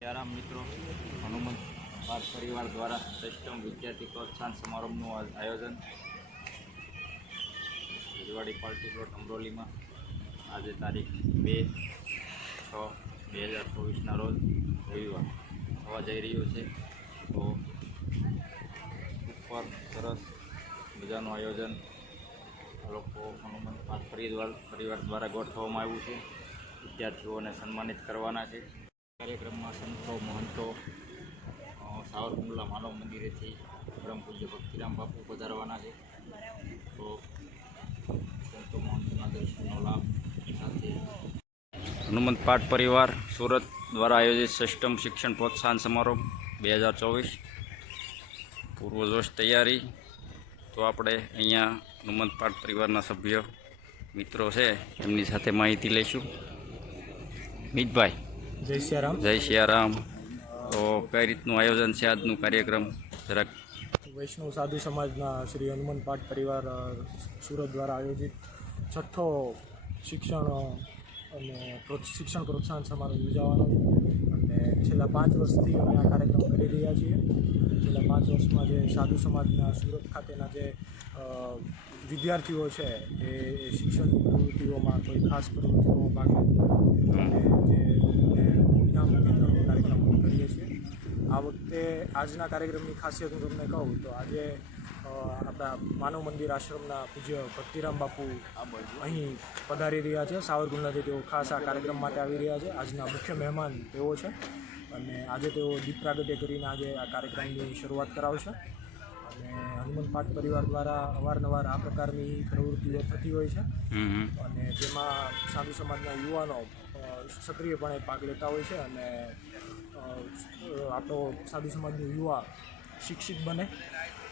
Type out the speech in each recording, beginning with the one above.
આરામ મિત્રો, હનુમંત પાઠ પરિવાર દ્વારા શ્રેષ્ઠમ વિદ્યાર્થી પ્રોત્સાહન સમારંભનું આયોજન રજવાડી પાર્ટી પ્લોટ અમરોલીમાં આજે તારીખ 2/6/2024 રોજ રવિવાર થવા જઈ રહ્યો છે. તો ઉપર સરસ મજાનું આયોજન લોકો હનુમંત પાઠ પરિવાર દ્વારા ગોઠવવામાં આવ્યું છે. વિદ્યાર્થીઓને સન્માનિત કરવાના છે. કાર્યક્રમમાં સંતો મહંતો સાવરકુંડલા માનવ મંદિરેથી બ્રહ્મ પૂજ્ય ભક્તિરામ બાપુ પધારવાના છે. તો સંતો મહંતોના દર્શનનો લાભ સાથે હનુમંત પાઠ પરિવાર સુરત દ્વારા આયોજિત શ્રેષ્ઠમ શિક્ષણ પ્રોત્સાહન સમારોહ 2024 પૂર્વજોશ તૈયારી. તો આપણે અહીંયા હનુમંત પાઠ પરિવારના સભ્યો મિત્રો છે એમની સાથે માહિતી લઈશું. મિતભાઈ, જય સિયારામ. જય સિયારામ. તો કઈ રીતનું આયોજન છે આજનું કાર્યક્રમ જરાક? વૈષ્ણવ સાધુ સમાજના શ્રી હનુમંત પાઠ પરિવાર સુરત દ્વારા આયોજિત છઠ્ઠો શિક્ષણ પ્રોત્સાહન સમારોહ યોજાવાનો છે. અને છેલ્લા 5 વર્ષથી અમે આ કાર્યક્રમ કરી રહ્યા છીએ. છેલ્લા 5 વર્ષમાં જે સાધુ સમાજના સુરત ખાતેના જે વિદ્યાર્થીઓ છે એ શિક્ષણની પ્રવૃત્તિઓમાં કોઈ ખાસ પ્રવૃત્તિઓમાં ભાગ અને જે ઇનામ વિતરણનો કાર્યક્રમ કરીએ છીએ. આ વખતે આજના કાર્યક્રમની ખાસિયત હું તમને કહું તો આજે આપણા માનવ મંદિર આશ્રમના પૂજ્ય ભક્તિરામ બાપુ અહીં પધારી રહ્યા છે. સાવરકુંડલાથી તેઓ ખાસ આ કાર્યક્રમ માટે આવી રહ્યા છે. આજના મુખ્ય મહેમાન તેઓ છે અને આજે તેઓ દીપ પ્રાગટ્ય કરીને આજે આ કાર્યક્રમની શરૂઆત કરાવશે. અને હનુમંત પાઠ પરિવાર દ્વારા અવારનવાર આ પ્રકારની પ્રવૃત્તિઓ થતી હોય છે અને જેમાં સાધુ સમાજના યુવાનો સક્રિયપણે ભાગ લેતા હોય છે અને આપણો સાધુ સમાજનો યુવા શિક્ષિત બને,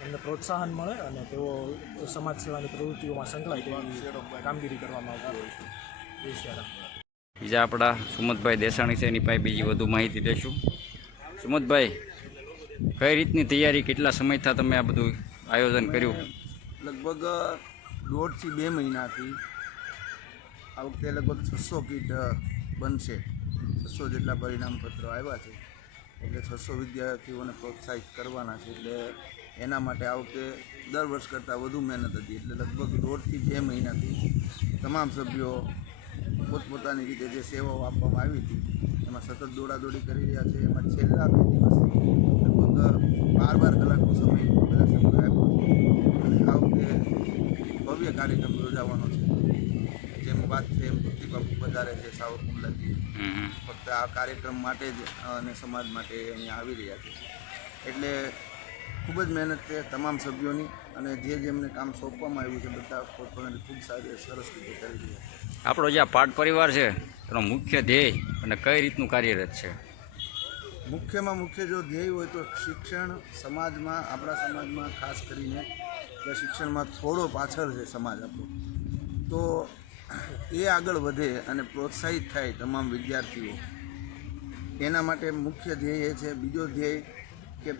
એમને પ્રોત્સાહન મળે અને તેઓ સમાજ સેવાની પ્રવૃત્તિઓમાં સંકળાય તેવી કામગીરી કરવામાં આવતી હોય છે. જય સિયારામ. બીજા આપણા સુમતભાઈ દેસાણી છે, એની પાસે બીજી વધુ માહિતી લઈશું. સુમતભાઈ, કઈ રીતની તૈયારી, કેટલા સમયથી તમે આ બધું આયોજન કર્યું? લગભગ 1.5 થી 2 મહિનાથી આ વખતે લગભગ 600 કીટ બનશે. 600 જેટલા પરિણામપત્રો આવ્યા છે એટલે 600 વિદ્યાર્થીઓને પ્રોત્સાહિત કરવાના છે. એટલે એના માટે આ વખતે દર વર્ષ કરતાં વધુ મહેનત હતી. એટલે લગભગ 1.5 થી 2 મહિનાથી તમામ સભ્યો પોતપોતાની રીતે જે સેવાઓ આપવામાં આવી હતી એમાં સતત દોડાદોડી કરી રહ્યા છે. એમાં છેલ્લા 2 દિવસથી લગભગ 12 કલાકનો સમય બધા સભ્યોએ આપ્યો અને આ વખતે ભવ્ય કાર્યક્રમ યોજાવાનો છે. જેમ વાત છે એમ ભક્તિ બાપુ વધારે છે સાવરકુંડલાથી ફક્ત આ કાર્યક્રમ માટે જ અને સમાજ માટે અહીંયા આવી રહ્યા છે. એટલે ખૂબ જ મહેનત છે તમામ સભ્યોની અને જેમને કામ સોંપવામાં આવ્યું છે બધા પોતપોતાની ખૂબ સારી સરસ રીતે કરી રહ્યા છે. આપણો જે આ પાઠ પરિવાર છે એનો મુખ્ય ધ્યેય અને કઈ રીતનું કાર્યરત છે? મુખ્યમાં મુખ્ય જો ધ્યેય હોય તો શિક્ષણ સમાજમાં, આપણા સમાજમાં ખાસ કરીને કે શિક્ષણમાં થોડો પાછળ છે સમાજ આપણો, તો એ આગળ વધે અને પ્રોત્સાહિત થાય તમામ વિદ્યાર્થીઓ, એના માટે મુખ્ય ધ્યેય એ છે. બીજો ધ્યેય કે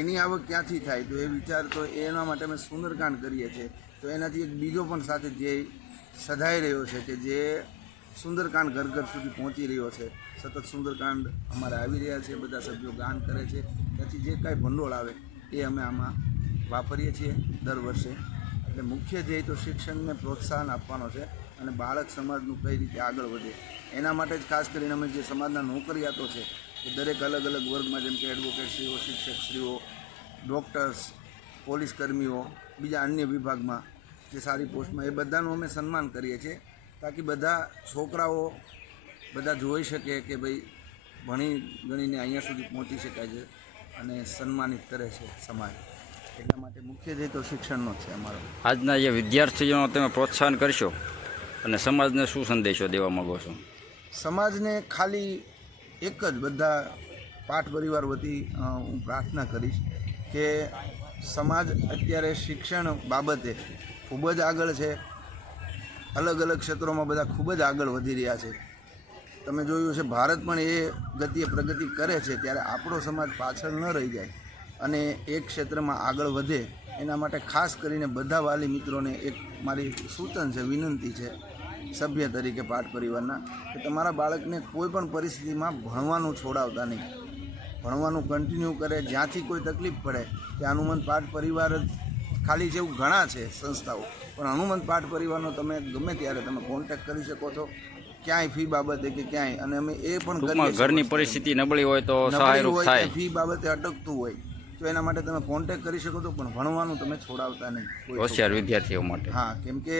એની આવક ક્યાંથી થાય તો એ વિચાર, તો એના માટે અમે સુંદરકાંડ કરીએ છીએ. તો એનાથી એક બીજો પણ સાથે ધ્યેય સધાઈ રહ્યો છે કે જે સુંદરકાંડ ઘર ઘર સુધી પહોંચી રહ્યો છે. સતત સુંદરકાંડ અમારે આવી રહ્યા છે, બધા સભ્યો ગાન કરે છે. ત્યાંથી જે કાંઈ ભંડોળ આવે એ અમે આમાં વાપરીએ છીએ દર વર્ષે. એટલે મુખ્ય ધ્યેય તો શિક્ષણને પ્રોત્સાહન આપવાનો છે અને બાળક સમાજનું કઈ રીતે આગળ વધે એના માટે જ ખાસ કરીને અમે જે સમાજના નોકરિયાતો છે એ દરેક અલગ અલગ વર્ગમાં, જેમ કે એડવોકેટશ્રીઓ, શિક્ષકશ્રીઓ, ડૉક્ટર્સ, પોલીસ કર્મીઓ, બીજા અન્ય વિભાગમાં જે સારી પોસ્ટમાં, એ બધાનું અમે સન્માન કરીએ છીએ તાકી બધા છોકરાઓ બધા જોઈ શકે કે ભાઈ ભણી ગણીને અહીંયા સુધી પહોંચી શકાય છે અને સન્માનિત કરે છે સમાજ. એટલા માટે મુખ્ય ધ્યેય તો શિક્ષણનો જ છે અમારો. આજના જે વિદ્યાર્થીઓનો તમે પ્રોત્સાહન કરશો અને સમાજને શું સંદેશો દેવા માગો છો? સમાજને ખાલી એક જ બધા પાઠ પરિવાર વતી હું પ્રાર્થના કરીશ કે સમાજ અત્યારે શિક્ષણ બાબતે ખૂબ જ આગળ છે. અલગ અલગ ક્ષેત્રોમાં બધા ખૂબ જ આગળ વધી રહ્યા છે. તમે જોયું છે ભારત પણ એ ગતિએ પ્રગતિ કરે છે, ત્યારે આપણો સમાજ પાછળ ન રહી જાય અને એક ક્ષેત્રમાં આગળ વધે એના માટે ખાસ કરીને બધા વાલી મિત્રોને એક મારી સૂચન છે, વિનંતી છે સભ્ય તરીકે પાઠ પરિવારના કે તમારા બાળકને કોઈ પણ પરિસ્થિતિમાં ભણવાનું છોડાવતા નહીં, ભણવાનું કન્ટિન્યુ કરે. જ્યાંથી કોઈ તકલીફ પડે કે હનુમંત પાઠ પરિવાર જ ખાલી જેવું ઘણા છે સંસ્થાઓ, પણ હનુમંત પાઠ પરિવારનો તમે ગમે ત્યારે તમે કોન્ટેક્ટ કરી શકો છો, ક્યાંય ફી બાબતે કે ક્યાંય. અને અમે એ પણ કરીએ ઘરની પરિસ્થિતિ નબળી હોય તો સહાયરૂપ હોય થાય, કે ફી બાબતે અટકતું હોય તો એના માટે તમે કોન્ટેક્ટ કરી શકો છો, પણ ભણવાનું તમે છોડાવતા નહીં કોઈ હોશિયાર વિદ્યાર્થીઓ માટે. હા, કેમ કે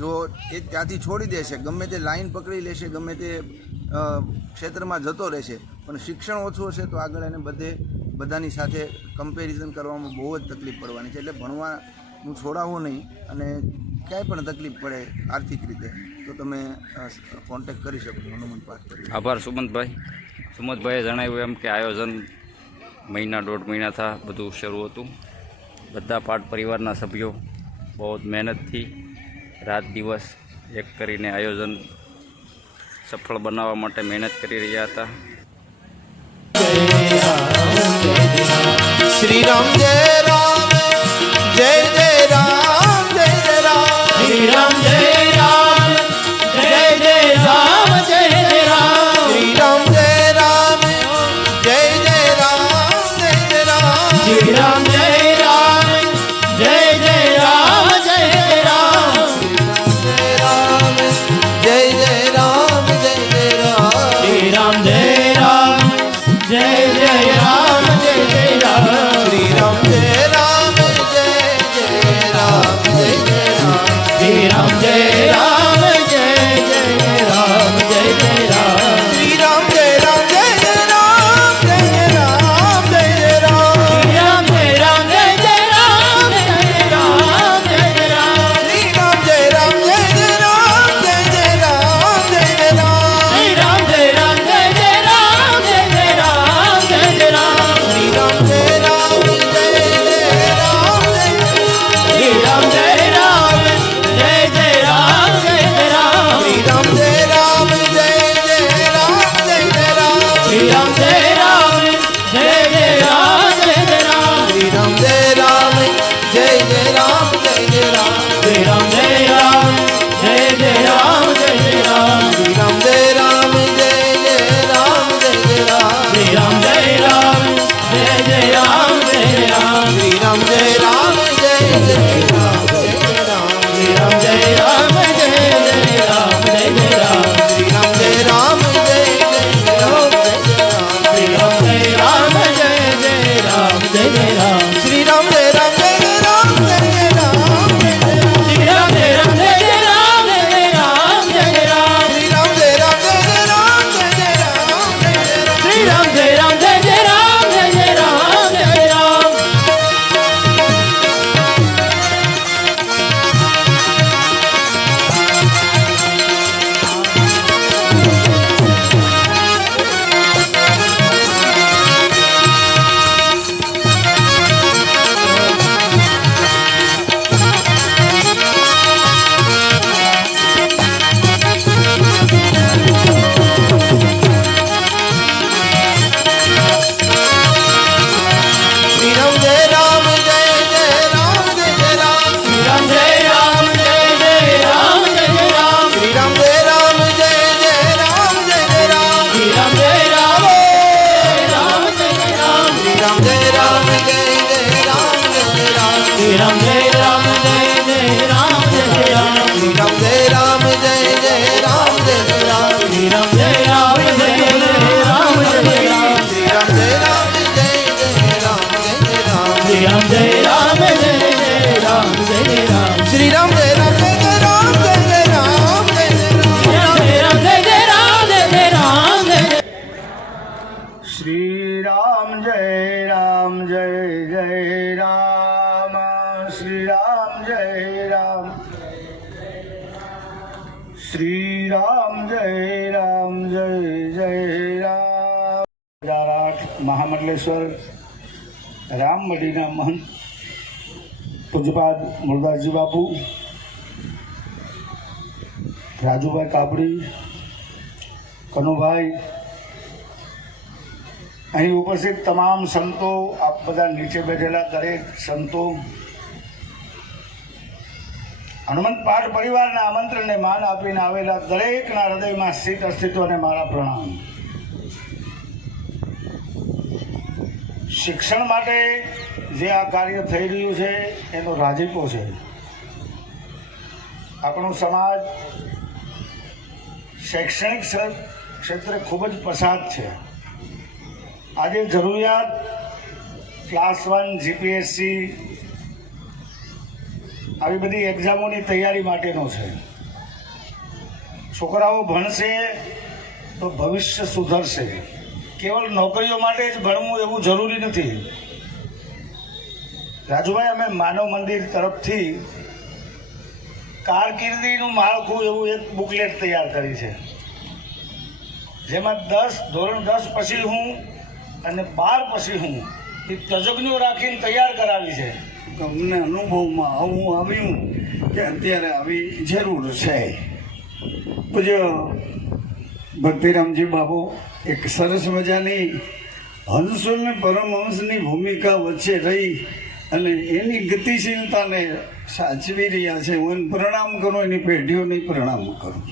જો એ ત્યાંથી છોડી દેશે, ગમે તે લાઈન પકડી લેશે, ગમે તે ક્ષેત્રમાં જતો રહેશે, પણ શિક્ષણ ઓછું હશે તો આગળ એને બધાની સાથે કમ્પેરિઝન કરવામાં બહુ જ તકલીફ પડવાની છે. એટલે ભણવાનું છોડાવવું નહીં, અને ક્યાંય પણ તકલીફ પડે આર્થિક રીતે તો તમે કોન્ટેક્ટ કરી શકો હનુમંત પાઠ પરિવાર. આભાર સુમંતભાઈ. સુમંતભાઈએ જણાવ્યું એમ કે આયોજન મહિના 1.5 મહિના થા બધું શરૂ હતું. બધા પાઠ પરિવારના સભ્યો બહુ મહેનતથી રાત દિવસ એક કરીને આયોજન સફળ બનાવવા માટે મહેનત કરી રહ્યા હતા. श्री राम जय राम जय जय राम जय जय राम श्री राम जय राम जय जय राम जय जय राम श्री राम जय राम जय जय राम जय जय राम श्री राम जय राम जय जय राम जय जय राम जय जय राम जय जय राम श्री राम जय राम जय जय राम जय जय राम श्री राम जय राम जय जय राम जय जय राम श्री राम जय राम जय जय राम जय जय राम श्री राम जय राम जय जय राम जय जय राम जय जय राम श्री राम जय राम जय जय राम जय जय राम जय जय राम श्री राम जय राम जय जय राम जय जय राम जय जय राम श्री राम जय राम जय जय राम जय जय राम जय जय राम श्री राम जय राम जय जय राम जय श्री राम जय राम जय जय राम जय जय राम श्री राम जय राम जय जय राम जय जय राम श्री राम जय राम जय जय राम जय जय राम श्री राम जय राम जय जय राम जय जय राम श्री राम जय राम जय जय राम जय जय राम श्री राम जय राम जय जय राम जय जय राम श्री राम जय राम जय जय राम जय जय राम श्री राम जय राम जय जय राम जय जय राम श्री राम जय राम जय जय राम जय जय राम श्री राम जय राम जय जय राम जय जय राम श्री राम जय राम जय जय राम जय जय राम श्री राम जय राम जय जय राम जय जय राम जय जय राम श्री राम जय राम जय जय राम जय जय राम जय जय राम श्री राम जय राम जय जय राम जय जय राम जय जय राम श्री राम जय राम जय जय राम जय जय राम जय जय राम श्री राम जय राम जय जय राम जय जय राम श्री राम जय राम जय जय राम जय जय राम श्री राम जय राम जय जय राम जय जय राम श्री राम जय राम जय जय राम श्री राम जय राम जय जय राम जय जय राम श्री राम जय राम जय जय राम जय जय राम श्री राम जय राम जय जय राम जय जय राम श्री राम जय राम जय जय राम जय जय राम श्री राम जय राम जय जय राम जय जय राम श्री राम जय राम जय जय राम जय जय राम श्री राम जय राम जय जय राम जय जय राम जय जय राम जय जय राम जय जय राम जय जय श्री राम जय जय राम श्री राम जय राम श्री राम जय जय राम 2008 महामंडलेश्वर राममढ़ीना महंत पूज्यपाद मुरदासजी बापू, રાજુભાઈ કાપડી, કનુભાઈ, અહીં ઉપસ્થિત તમામ સંતો, આપ બધા નીચે બેઠેલા દરેક સંતો, હનુમંત પાઠ પરિવારના આમંત્રણને માન આપીને આવેલા દરેકના હૃદયમાં સ્થિત અસ્તિત્વને મારા પ્રણામ. શિક્ષણ માટે જે આ કાર્ય થઈ રહ્યું છે એનો રાજીપો છે. આપણો સમાજ શૈક્ષણિક ક્ષેત્રે ખૂબ જ પછાત છે. આજે જરૂરિયાત ક્લાસ 1 જીપીએસસી આવી બધી એક્ઝામોની તૈયારી માટેનો છે. છોકરાઓ ભણશે તો ભવિષ્ય સુધરશે. કેવળ નોકરીઓ માટે જ ભણવું એવું જરૂરી નથી. રાજુભાઈ, અમે માનવ મંદિર તરફથી કારકિર્દીનું માળખું એવું એક બુકલેટ તૈયાર કરી છે, જેમાં ધોરણ 10 પછી હું અને 12 પછી હું એ તજજ્ઞો રાખીને તૈયાર કરાવી છે. અમને અનુભવમાં આવું આવ્યું કે અત્યારે આવી જરૂર છે. પૂજ્ય ભક્તિરામજી બાબુ એક સરસ મજાની હંસ અને પરમહંસની ભૂમિકા વચ્ચે રહી અને એની ગતિશીલતાને સાચવી રહ્યા છે. હું એને પ્રણામ કરું, એની પેઢીઓને પ્રણામ કરું.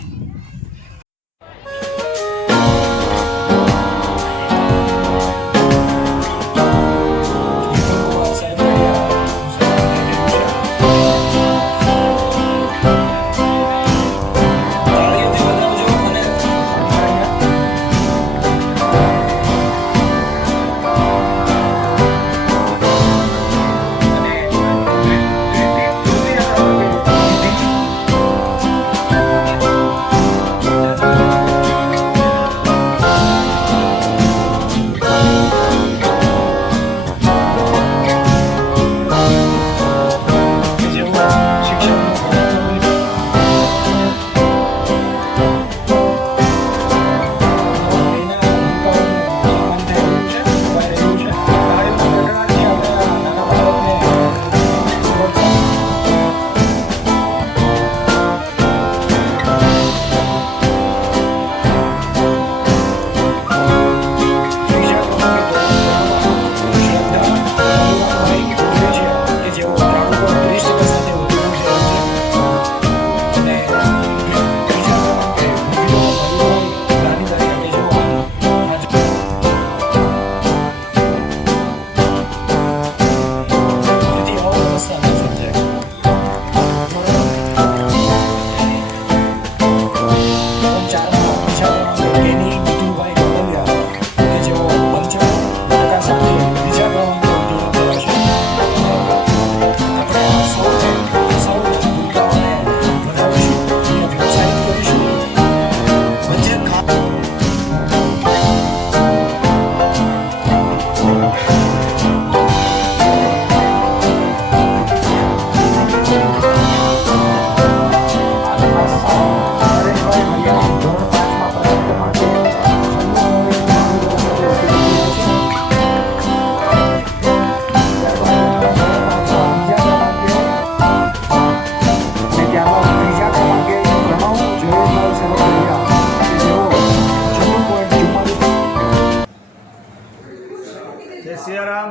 સિયારામ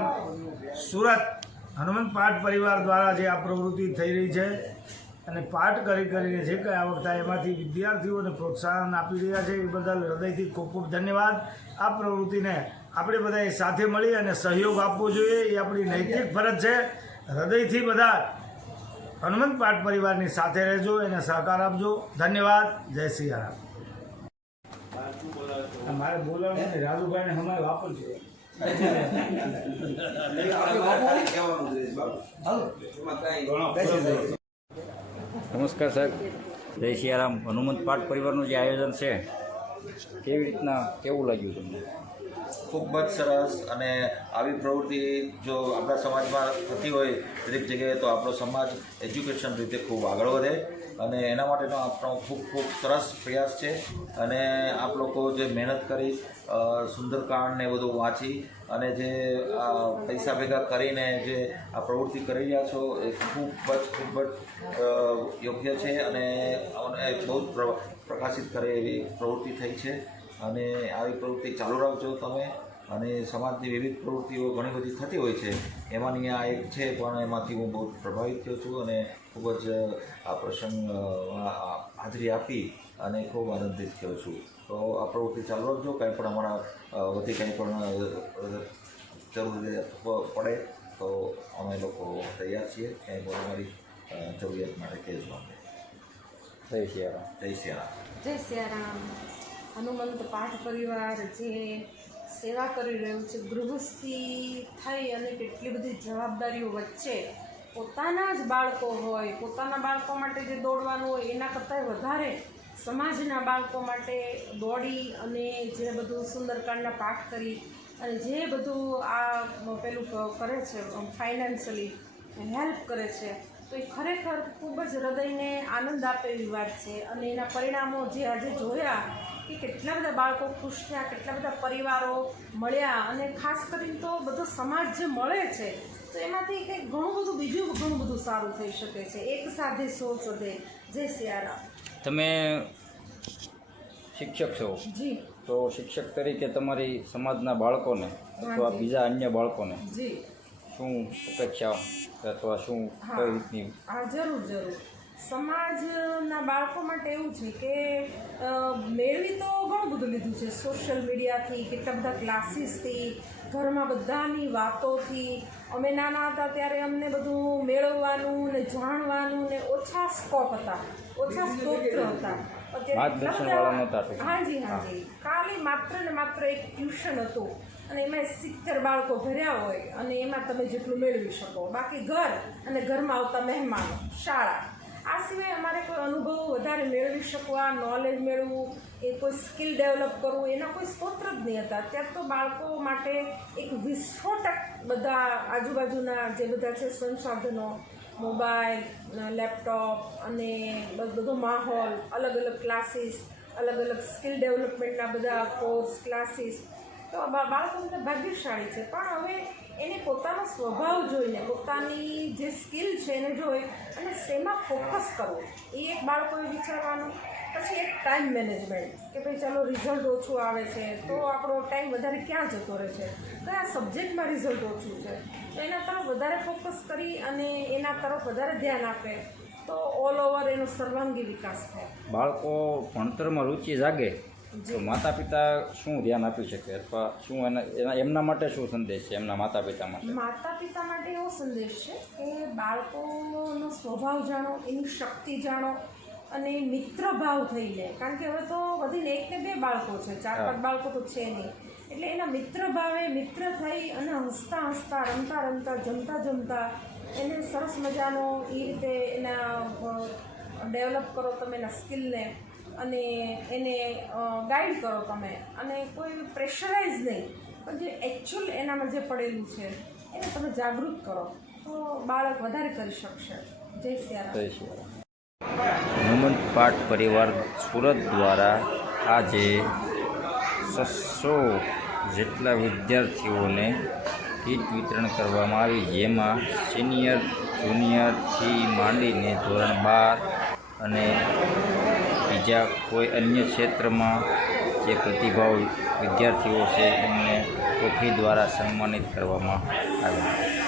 સુરત હનુમંત પાઠ પરિવાર દ્વારા જે આ પ્રવૃત્તિ થઈ રહી છે અને પાઠ કરીને જે કંઈ આવક થાય એમાંથી વિદ્યાર્થીઓને પ્રોત્સાહન આપી રહ્યા છે એ બદલ હૃદયથી ખૂબ ખૂબ ધન્યવાદ. આ પ્રવૃત્તિને આપણે બધાએ સાથે મળી અને સહયોગ આપવો જોઈએ, એ આપણી નૈતિક ફરજ છે. હૃદયથી બધા હનુમંત પાઠ પરિવારની સાથે રહેજો, એને સહકાર આપજો. ધન્યવાદ. જય સિયારામ. મારે બોલાવવાનું રાજુભાઈને હમારે વાપરજો. નમસ્કાર સાહેબ, જય સિયારામ. હનુમંત પાઠ પરિવારનું જે આયોજન છે કેવી રીતના, કેવું લાગ્યું તમને? ખૂબ જ સરસ. અને આવી પ્રવૃત્તિ જો આપણા સમાજમાં થતી હોય દરેક જગ્યાએ તો આપણો સમાજ એજ્યુકેશન રીતે ખૂબ આગળ વધે અને એના માટેનો આપણો ખૂબ ખૂબ સરસ પ્રયાસ છે. અને આપ લોકો જે મહેનત કરી સુંદરકાંડ ને બધું વાંચી અને જે પૈસા ભેગા કરીને જે આ પ્રવૃત્તિ કરી રહ્યા છો એ ખૂબ જ યોગ્ય છે અને બહુ જ પ્રકાશિત કરે એવી પ્રવૃત્તિ થઈ છે. અને આવી પ્રવૃત્તિ ચાલુ રાખજો તમે. અને સમાજની વિવિધ પ્રવૃત્તિઓ ઘણી બધી થતી હોય છે. એમાંની આ એક છે, પણ એમાંથી હું બહુ પ્રભાવિત થયો છું અને ખૂબ જ આ પ્રસંગમાં હાજરી આપી અને ખૂબ આનંદિત થયો છું. તો આ પ્રવૃત્તિ ચાલુ રાખજો. કાંઈ પણ અમારા વધી કંઈ પણ જરૂરિયાત પડે તો અમે લોકો તૈયાર છીએ. ક્યાંય પણ અમારી જરૂરિયાત માટે કહેજો અમને. જય સિયારામ. જય સિયારામ. જય સિયારામ. હનુમંત પાઠ પરિવાર જે સેવા કરી રહ્યું છે, ગૃહસ્થી થઈ અને કેટલી બધી જવાબદારીઓ વચ્ચે પોતાના જ બાળકો હોય, પોતાના બાળકો માટે જે દોડવાનું હોય એના કરતાં વધારે સમાજના બાળકો માટે દોડી અને જે બધું સુંદરકાંડના પાઠ કરી અને જે બધું આ પેલું કરે છે, ફાઇનાન્શિયલી હેલ્પ કરે છે, તો એ ખરેખર ખૂબ જ હૃદયને આનંદ આપે એવી વાત છે. અને એના પરિણામો જે આજે જોયા કે કેટલા બધા બાળકો ખુશ થયા, કેટલા બધા પરિવારો મળ્યા અને ખાસ કરીને તો બધો સમાજ જે મળે છે તો એમાંથી કંઈક ઘણું બધું બીજું ઘણું બધું સારું થઈ શકે છે. એક સાધે સો સધે. જય સિયારામ. તમે શિક્ષક છો, જી તો શિક્ષક તરીકે તમારી સમાજના બાળકોને અથવા જી. બીજા અન્ય બાળકોને જી શું અપેક્ષા અથવા શું કઈ રીતની? હા, જરૂર જરૂર. સમાજના બાળકો માટે એવું છે કે મેળવી તો ઘણું બધું લીધું છે, સોશિયલ મીડિયાથી, કેટલા બધા ક્લાસીસથી, ઘરમાં બધાની વાતોથી. અમે નાના હતા ત્યારે અમને બધું મેળવવાનું ને જાણવાનું ને ઓછા સ્કોપ હતા, ઓછા સ્ત્રોત હતા. માર્ગદર્શનવાળા નહોતા ટૂંકમાં. હાજી હાજી. ખાલી માત્ર ને માત્ર એક ટ્યુશન હતું અને એમાં 70 બાળકો ભર્યા હોય અને એમાં તમે જેટલું મેળવી શકો. બાકી ઘર અને ઘરમાં આવતા મહેમાનો, શાળા. આ સિવાય અમારે કોઈ અનુભવ વધારે મેળવી શકવા, નોલેજ મેળવવું, એ કોઈ સ્કિલ ડેવલપ કરવું, એના કોઈ સ્ત્રોત જ નહીં હતા. અત્યારે તો બાળકો માટે એક વિસ્ફોટક બધા આજુબાજુના જે બધા છે સંસાધનો, મોબાઈલ, લેપટોપ અને બધો માહોલ, અલગ અલગ ક્લાસીસ, અલગ અલગ સ્કિલ ડેવલપમેન્ટના બધા કોર્સ, ક્લાસીસ. તો બાળકો બધા ભાગ્યશાળી છે. પણ હવે એને પોતાનો સ્વભાવ જોઈને, પોતાની જે સ્કિલ છે એને જોઈ અને શેમાં ફોકસ કરવું, એ એક બાળકોએ વિચારવાનું. પછી એક ટાઈમ મેનેજમેન્ટ કે ભાઈ ચાલો રિઝલ્ટ ઓછું આવે છે તો આપણો ટાઈમ વધારે ક્યાં જતો રહે છે, કયા સબ્જેક્ટમાં રિઝલ્ટ ઓછું છે, તો એના તરફ વધારે ફોકસ કરી અને એના તરફ વધારે ધ્યાન આપે તો ઓલ ઓવર એનો સર્વાંગી વિકાસ થાય. બાળકો ભણતરમાં રુચિ જાગે તો માતા પિતા શું ધ્યાન આપી શકે અથવા શું એમના માટે શું સંદેશ છે એમના માતા પિતા માટે? માતા પિતા માટે એવો સંદેશ છે કે બાળકોનો સ્વભાવ જાણો, એની શક્તિ જાણો અને મિત્ર ભાવ થઈ લે. કારણ કે હવે તો વધીને 1 ને 2 બાળકો છે, 4-5 બાળકો તો છે નહીં. એટલે એના મિત્ર ભાવે મિત્ર થઈ અને હસતા હસતા, રમતા રમતા, જમતા જમતા એને સરસ મજાનો એ રીતે એના ડેવલપ કરો તમે એના સ્કિલને અને એને ગાઈડ કરો તમે. અને કોઈ પ્રેશરાઇઝ નહીં, પણ જે એકચ્યુઅલ એનામાં જે પડેલું છે એને તમે જાગૃત કરો તો બાળક વધારે કરી શકશે. જય સિયારામ. જય સિયારામ. હનુમંત પાઠ પરિવાર સુરત દ્વારા આજે 600 જેટલા વિદ્યાર્થીઓને કીટ વિતરણ કરવામાં આવી, જેમાં સિનિયર, જુનિયરથી માંડીને ધોરણ 12 અને બીજા કોઈ અન્ય ક્ષેત્રમાં જે પ્રતિભાવ વિદ્યાર્થીઓ છે એમને ટ્રોફી દ્વારા સન્માનિત કરવામાં આવ્યા.